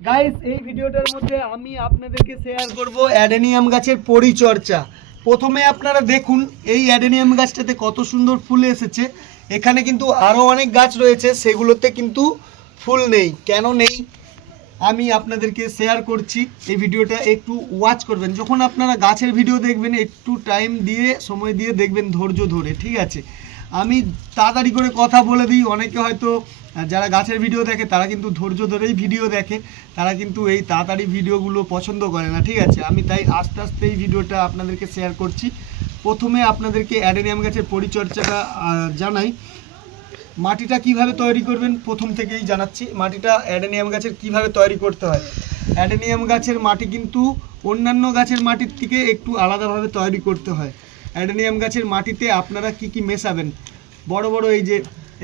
Guys এই ভিডিওটার মধ্যে আমি আপনাদেরকে শেয়ার করব অ্যাডেনিয়াম গাছের পরিচর্যা। প্রথমে আপনারা দেখুন এই অ্যাডেনিয়াম গাছটাতে কত সুন্দর ফুল এসেছে। এখানে কিন্তু আরও অনেক গাছ রয়েছে, সেগুলোতে কিন্তু ফুল নেই। কেন নেই আমি আপনাদেরকে শেয়ার করছি। এই ভিডিওটা একটু ওয়াচ করবেন। যখন আপনারা গাছের ভিডিও দেখবেন একটু টাইম দিয়ে সময় দিয়ে দেখবেন, ধৈর্য ধরে, ঠিক আছে? আমি তাড়াতাড়ি করে কথা বলে দিই। অনেকে হয়তো যারা গাছের ভিডিও দেখে তারা কিন্তু ধৈর্য ধরেই ভিডিও দেখে, তারা কিন্তু এই তাড়াতাড়ি ভিডিওগুলো পছন্দ করে না, ঠিক আছে? আমি তাই আস্তে আস্তে এই ভিডিওটা আপনাদেরকে শেয়ার করছি। প্রথমে আপনাদেরকে অ্যাডেনিয়াম গাছের পরিচর্যাটা জানাই। মাটিটা কিভাবে তৈরি করবেন প্রথম থেকেই জানাচ্ছি। মাটিটা অ্যাডেনিয়াম গাছের কিভাবে তৈরি করতে হয়। অ্যাডেনিয়াম গাছের মাটি কিন্তু অন্যান্য গাছের মাটির থেকে একটু আলাদাভাবে তৈরি করতে হয়। অ্যাডেনিয়াম গাছের মাটিতে আপনারা কি কি মেশাবেন, বড় বড়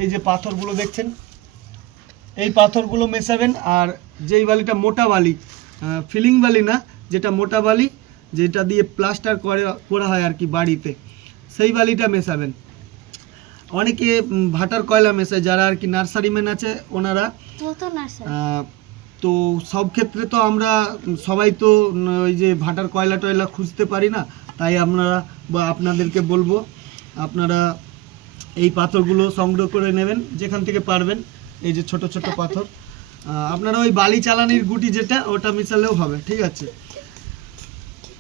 এই যে পাথরগুলো দেখছেন, এই পাথরগুলো মেশাবেন। আর যেই বালিটা মোটা বালি, ফিলিং বালি না, যেটা মোটা বালি, যেটা দিয়ে প্লাস্টার করা হয় আর কি বাড়িতে, সেই বালিটা মেশাবেন। অনেকে ভাটার কয়লা মেশায়, যারা আর কি নার্সারিম্যান আছে ওনারা। তো সব ক্ষেত্রে তো আমরা সবাই তো ওই যে ভাটার কয়লা টয়লা খুঁজতে পারি না, তাই আপনাদেরকে বলবো আপনারা এই পাথরগুলো সংগ্রহ করে নেবেন যেখান থেকে পারবেন। এই যে ছোট ছোট পাথর, আপনারা ওই বালি চালানির গুটি যেটা, ওটা মিশালেও হবে, ঠিক আছে?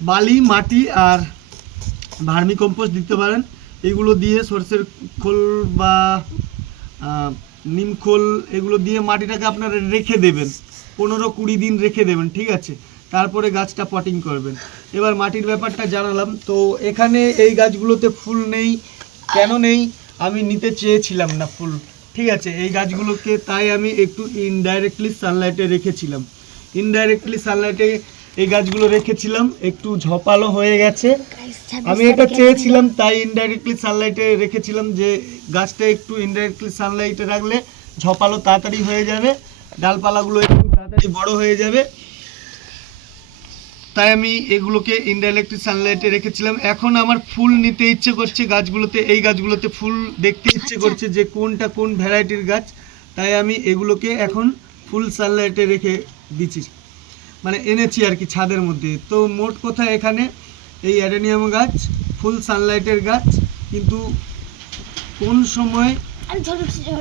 বালি, মাটি আর ভার্মি কম্পোস্ট দিতে পারেন। এগুলো দিয়ে সরষের খোল বা নিম খোল এগুলো দিয়ে মাটিটাকে আপনারা রেখে দেবেন, 15-20 দিন রেখে দেবেন, ঠিক আছে? তারপরে গাছটা পটিং করবেন। এবার মাটির ব্যাপারটা জানালাম। তো এখানে এই গাছগুলোতে ফুল নেই। কেন নেই? আমি নিতে চেয়েছিলাম না ফুল, ঠিক আছে, এই গাছগুলোকে, তাই আমি একটু ইনডাইরেক্টলি সানলাইটে রেখেছিলাম। ইনডাইরেক্টলি সানলাইটে এই গাছগুলো রেখেছিলাম, একটু ঝপালো হয়ে গেছে। আমি এটা চেয়েছিলাম, তাই ইনডাইরেক্টলি সানলাইটে রেখেছিলাম, যে গাছটা একটু ইনডাইরেক্টলি সানলাইটে রাখলে ঝপালো তাড়াতাড়ি হয়ে যাবে, ডালপালাগুলো একটু তাড়াতাড়ি বড় হয়ে যাবে। তাই আমি এগুলোকে ইনডাইরেক্টলি সানলাইটে রেখেছিলাম। এখন আমার ফুল নিতে ইচ্ছে করছে গাছগুলোতে, এই গাছগুলোতে ফুল দেখতে ইচ্ছে করছে যে কোনটা কোন ভ্যারাইটির গাছ, তাই আমি এগুলোকে এখন ফুল সানলাইটে রেখে দিচ্ছি, মানে এনেছি আর কি ছাদের মধ্যে। তো মোট কথা এখানে এই অ্যাডেনিয়াম গাছ ফুল সানলাইটের গাছ, কিন্তু কোন সময়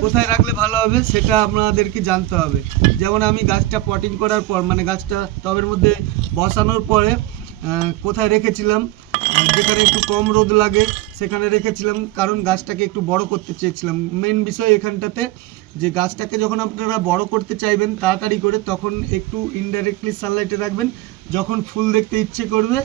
কোথায় রাখলে ভালো হবে সেটা আপনাদেরকে জানতে হবে। যেমন আমি গাছটা পটিং করার পর, মানে গাছটা টবের মধ্যে বসানোর পরে কোথায় রেখেছিলাম, যেখানে একটু কম রোদ লাগে সেখানে রেখেছিলাম, কারণ গাছটাকে একটু বড় করতে চেয়েছিলাম। মেন বিষয় এখানটাতে যে গাছটাকে যখন আপনারা বড় করতে চাইবেন তাড়াতাড়ি করে, তখন একটু ইনডাইরেক্টলি সানলাইটে রাখবেন। যখন ফুল দেখতে ইচ্ছে করবে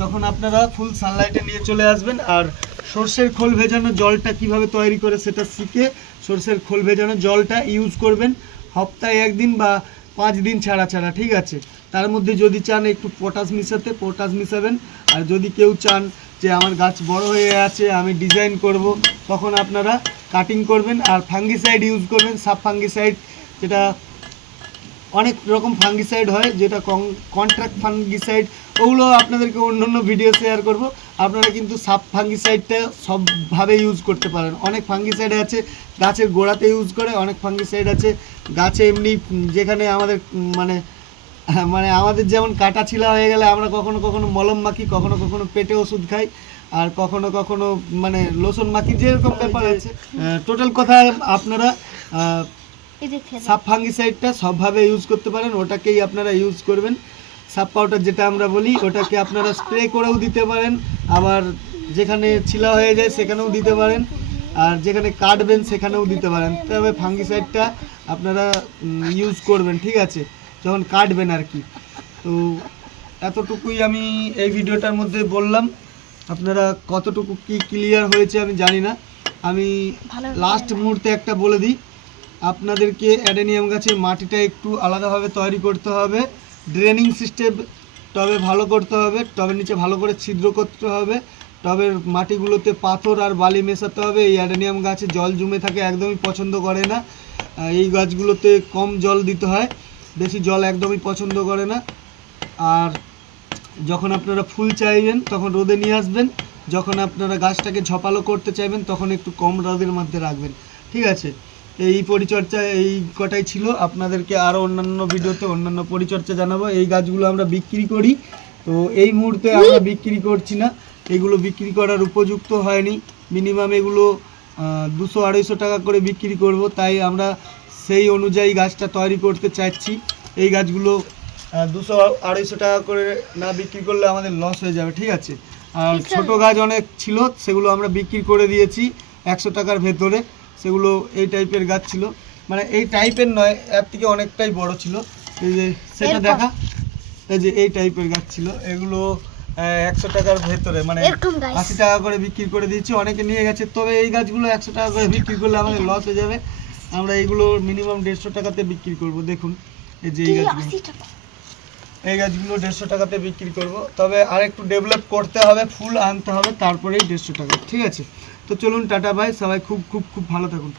তখন আপনারা ফুল সানলাইটে নিয়ে চলে আসবেন। আর সর্ষের খোল ভেজানো জলটা কিভাবে তৈরি করে সেটা শিখে সর্ষের খোল ভেজানো জলটা ইউজ করবেন সপ্তাহে 1 দিন বা 5 দিন ছাড়া ছাড়া, ঠিক আছে? তার মধ্যে যদি চান একটু পটাশ মিশাতে, পটাশ মিশাবেন। আর যদি কেউ চান যে আমার গাছ বড় হয়ে আছে, আমি ডিজাইন করব, তখন আপনারা কাটিং করবেন। আর ফাঙ্গিসাইড ইউজ করবেন, সাব ফাঙ্গিসাইড, যেটা অনেক রকম ফাঙ্গিসাইড হয়, যেটা কন্ট্রাক্ট ফাঙ্গিসাইড, ওগুলো আপনাদেরকে অন্য ভিডিও শেয়ার করব। আপনারা কিন্তু সাব ফাঙ্গিসাইডটা সবভাবে ইউজ করতে পারেন। অনেক ফাঙ্গিসাইড আছে গাছের গোড়াতে ইউজ করে, অনেক ফাঙ্গিসাইড আছে গাছে এমনি, যেখানে আমাদের মানে আমাদের যেমন কাটা ছিলা হয়ে গেলে আমরা কখনো কখনো মলম মাখি, কখনো কখনো পেটে ওষুধ খাই, আর কখনো কখনো মানে লোশন মাখি, যেরকম ব্যাপার আছে। টোটাল কথা আপনারা সাব ফাঙ্গিসাইডটা সবভাবে ইউজ করতে পারেন, ওটাকেই আপনারা ইউজ করবেন। সাব পাউডার যেটা আমরা বলি, ওটাকে আপনারা স্প্রে করেও দিতে পারেন, আবার যেখানে ছিলা হয়ে যায় সেখানেও দিতে পারেন, আর যেখানে কাটবেন সেখানেও দিতে পারেন। তবে ফাঙ্গিসাইডটা আপনারা ইউজ করবেন, ঠিক আছে, যখন কাটবেন আর কি। তো এতটুকুই আমি এই ভিডিওটার মধ্যে বললাম। আপনারা কতটুকু কি ক্লিয়ার হয়েছে আমি জানি না। আমি লাস্ট মুহূর্তে একটা বলে দিই, আপনাদেরকে অ্যাডেনিয়াম গাছের মাটিটা একটু আলাদাভাবে তৈরি করতে হবে। ড্রেনিং সিস্টেম টবে ভালো করতে হবে, টবের নিচে ভালো করে ছিদ্র করতে হবে, টবের মাটিগুলোতে পাথর আর বালি মেশাতে হবে। এই অ্যাডেনিয়াম গাছে জল জমে থাকে, একদমই পছন্দ করে না। এই গাছগুলোতে কম জল দিতে হয়, বেশি জল একদমই পছন্দ করে না। আর যখন আপনারা ফুল চাইবেন তখন রোদে নিয়ে আসবেন, যখন আপনারা গাছটাকে ঝপালো করতে চাইবেন তখন একটু কম রোদের মধ্যে রাখবেন, ঠিক আছে? এই পরিচর্যা এই কটাই ছিল। আপনাদেরকে আরও অন্যান্য ভিডিওতে অন্যান্য পরিচর্যা জানাবো। এই গাছগুলো আমরা বিক্রি করি, তো এই মুহূর্তে আমরা বিক্রি করছি না, এগুলো বিক্রি করার উপযুক্ত হয়নি। মিনিমাম এগুলো 200-250 টাকা করে বিক্রি করব, তাই আমরা সেই অনুযায়ী গাছটা তৈরি করতে চাইছি। এই গাছগুলো 200-250 টাকা করে না বিক্রি করলে আমাদের লস হয়ে যাবে, ঠিক আছে। আর ছোট গাছ অনেক ছিল, সেগুলো আমরা বিক্রি করে দিয়েছি 100 টাকার ভেতরে। সেগুলো এই টাইপের গাছ ছিল, মানে এই টাইপের নয়, এর থেকে অনেকটাই বড় ছিল। এই যে সেটা দেখা, এই যে এই টাইপের গাছ ছিল, এগুলো 100 টাকার ভেতরে, মানে 80 টাকা করে বিক্রি করে দিয়েছি। অনেকে নিয়ে গেছে, তবে এই গাছগুলো 100 টাকা করে বিক্রি করলে আমাদের লস হয়ে যাবে। আমরা এইগুলো মিনিমাম 150 টাকাতে বিক্রি করব। দেখুন এই যে এই গাছগুলো 150 টাকাতে বিক্রি করব, তবে আর একটু ডেভেলপ করতে হবে, ফুল আনতে হবে, তারপরেই 150 টাকা, ঠিক আছে। তো চলুন, টাটা বাই, সবাই খুব খুব খুব ভালো থাকুন।